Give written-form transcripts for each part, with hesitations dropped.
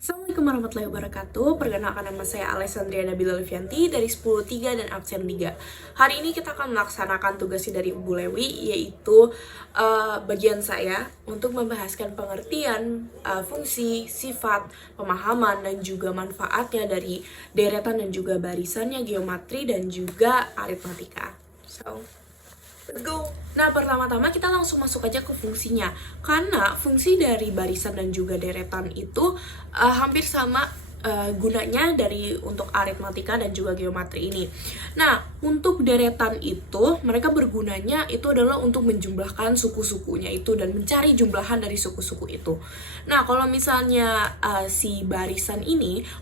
Assalamualaikum warahmatullahi wabarakatuh. Perkenalkan, nama saya Alessandria Nabila Livianti dari 10.3 dan absen 3. Hari ini kita akan melaksanakan tugas dari Bu Lewi, yaitu bagian saya untuk membahaskan pengertian, fungsi, sifat, pemahaman, dan juga manfaatnya dari deretan dan juga barisannya geometri dan juga aritmatika. So, let's go. Nah, pertama-tama kita langsung masuk aja ke fungsinya. Karena fungsi dari barisan dan juga deretan itu hampir sama gunanya untuk aritmatika dan juga geometri ini. Nah, untuk deretan itu mereka bergunanya itu adalah untuk menjumlahkan suku-sukunya itu dan mencari jumlahan dari suku-suku itu. Nah, kalau misalnya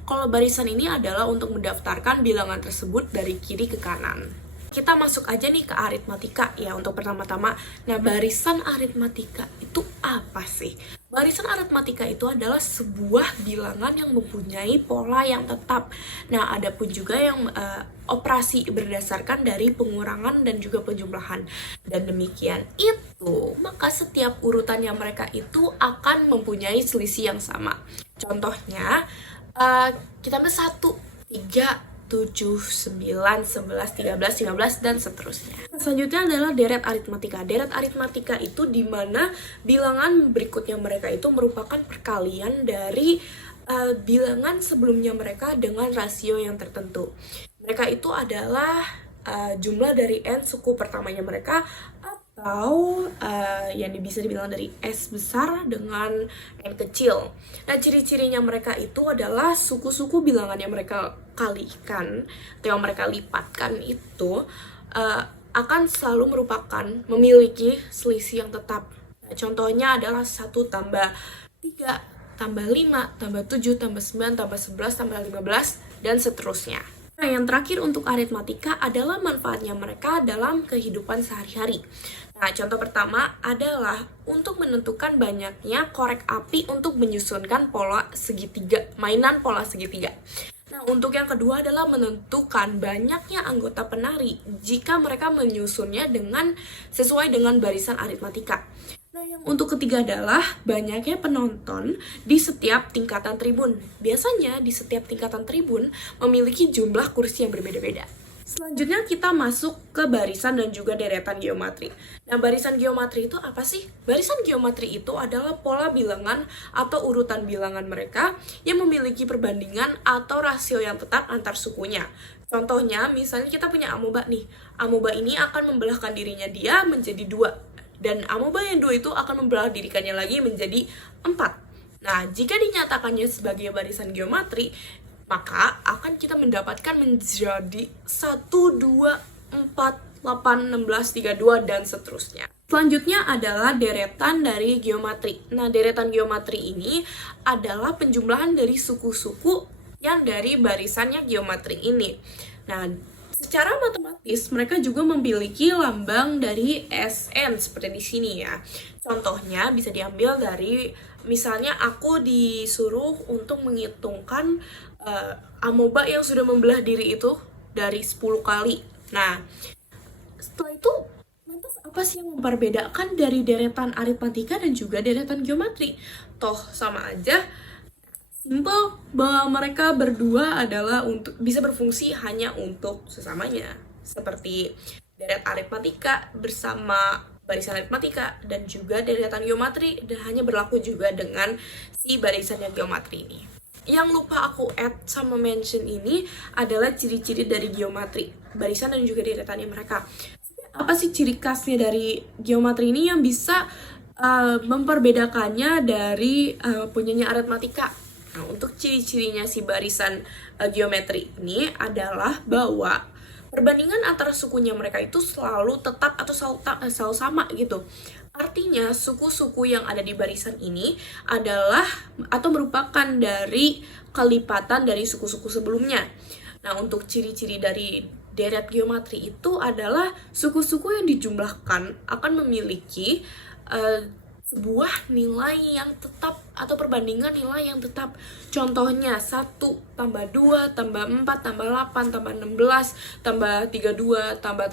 kalau barisan ini adalah untuk mendaftarkan bilangan tersebut dari kiri ke kanan. Kita masuk aja nih ke aritmatika ya untuk pertama-tama. Nah, barisan aritmatika itu apa sih? Barisan aritmatika itu adalah sebuah bilangan yang mempunyai pola yang tetap. Nah, ada pun juga yang operasi berdasarkan dari pengurangan dan juga penjumlahan. Dan demikian itu, maka setiap urutannya mereka itu akan mempunyai selisih yang sama. Contohnya, kita ambil 1, 3, 7, 9, 11, 13, 15, dan seterusnya. Selanjutnya adalah deret aritmatika. Deret aritmatika itu dimana bilangan berikutnya mereka itu merupakan perkalian dari bilangan sebelumnya mereka dengan rasio yang tertentu. Mereka itu adalah jumlah dari n suku pertamanya mereka, atau yang bisa dibilang dari S besar dengan N kecil. Nah, ciri-cirinya mereka itu adalah suku-suku bilangan yang mereka kalikan atau yang mereka lipatkan itu akan selalu memiliki selisih yang tetap. Nah, contohnya adalah 1 tambah 3 tambah 5 tambah 7 tambah 9 tambah 11 tambah 15 dan seterusnya. Nah, yang terakhir untuk aritmatika adalah manfaatnya mereka dalam kehidupan sehari-hari. Nah, contoh pertama adalah untuk menentukan banyaknya korek api untuk menyusunkan pola segitiga, mainan pola segitiga. Nah, untuk yang kedua adalah menentukan banyaknya anggota penari jika mereka menyusunnya sesuai dengan barisan aritmatika. Nah, yang untuk ketiga adalah banyaknya penonton di setiap tingkatan tribun. Biasanya di setiap tingkatan tribun memiliki jumlah kursi yang berbeda-beda. Selanjutnya kita masuk ke barisan dan juga deretan geometri. Nah, barisan geometri itu apa sih? Barisan geometri itu adalah pola bilangan atau urutan bilangan mereka yang memiliki perbandingan atau rasio yang tetap antar sukunya. Contohnya, misalnya kita punya amoeba nih. Amoeba ini akan membelahkan dirinya dia menjadi 2. Dan amoeba yang 2 itu akan membelah dirikannya lagi menjadi 4. Nah, jika dinyatakannya sebagai barisan geometri, maka akan kita mendapatkan menjadi 1, 2, 4, 8, 16, 32, dan seterusnya. Selanjutnya adalah deretan dari geometri. Nah, deretan geometri ini adalah penjumlahan dari suku-suku yang dari barisannya geometri ini. Nah, secara matematis mereka juga memiliki lambang dari SN seperti di sini ya. Contohnya bisa diambil dari misalnya aku disuruh untuk menghitungkan amoeba yang sudah membelah diri itu dari 10 kali. Nah, setelah itu lantas apa sih yang memperbedakan dari deretan aritmatika dan juga deretan geometri? Toh sama aja, simple bahwa mereka berdua adalah bisa berfungsi hanya untuk sesamanya. Seperti deret aritmatika bersama barisan aritmatika dan juga deretan geometri, dan hanya berlaku juga dengan si barisannya geometri ini. Yang lupa aku add sama mention ini adalah ciri-ciri dari geometri, barisan dan juga deretannya mereka. Apa sih ciri khasnya dari geometri ini yang bisa memperbedakannya dari punyanya aritmatika? Nah, untuk ciri-cirinya si barisan geometri ini adalah bahwa perbandingan antara sukunya mereka itu selalu tetap atau selalu sama gitu. Artinya suku-suku yang ada di barisan ini adalah atau merupakan dari kelipatan dari suku-suku sebelumnya. Nah, untuk ciri-ciri dari deret geometri itu adalah suku-suku yang dijumlahkan akan memiliki sebuah nilai yang tetap atau perbandingan nilai yang tetap. Contohnya 1 tambah 2 tambah 4 tambah 8 tambah 16 tambah 32 tambah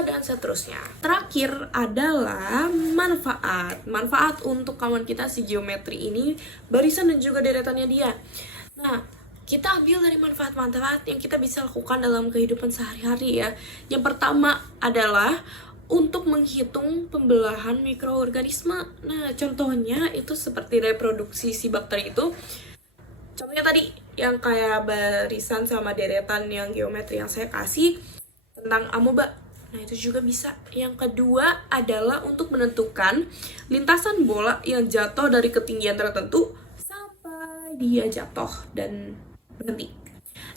dan seterusnya. Terakhir adalah manfaat. Manfaat untuk kawan kita si geometri ini, barisan dan juga deretannya dia. Nah, kita ambil dari manfaat-manfaat yang kita bisa lakukan dalam kehidupan sehari-hari ya. Yang pertama adalah untuk menghitung pembelahan mikroorganisme. Nah, contohnya itu seperti reproduksi si bakteri itu. Contohnya tadi yang kayak barisan sama deretan yang geometri yang saya kasih tentang amoeba. Nah, itu juga bisa. Yang kedua adalah untuk menentukan lintasan bola yang jatuh dari ketinggian tertentu sampai dia jatuh dan berhenti.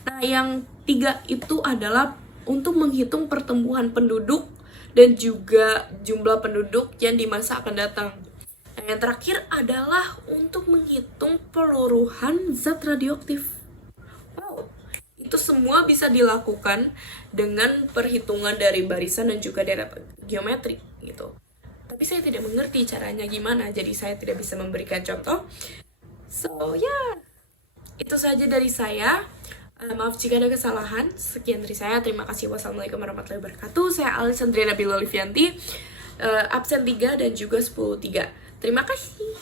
Nah, yang tiga itu adalah untuk menghitung pertumbuhan penduduk dan juga jumlah penduduk yang di masa akan datang. Nah, yang terakhir adalah untuk menghitung peluruhan zat radioaktif. Wow, itu semua bisa dilakukan dengan perhitungan dari barisan dan juga deretan geometri gitu. Tapi saya tidak mengerti caranya gimana, jadi saya tidak bisa memberikan contoh. So, itu saja dari saya. Maaf jika ada kesalahan. Sekian dari saya. Terima kasih. Wassalamualaikum warahmatullahi wabarakatuh. Saya Alessandrina Nabila Olivianti, absen 3 dan juga 10-3. Terima kasih.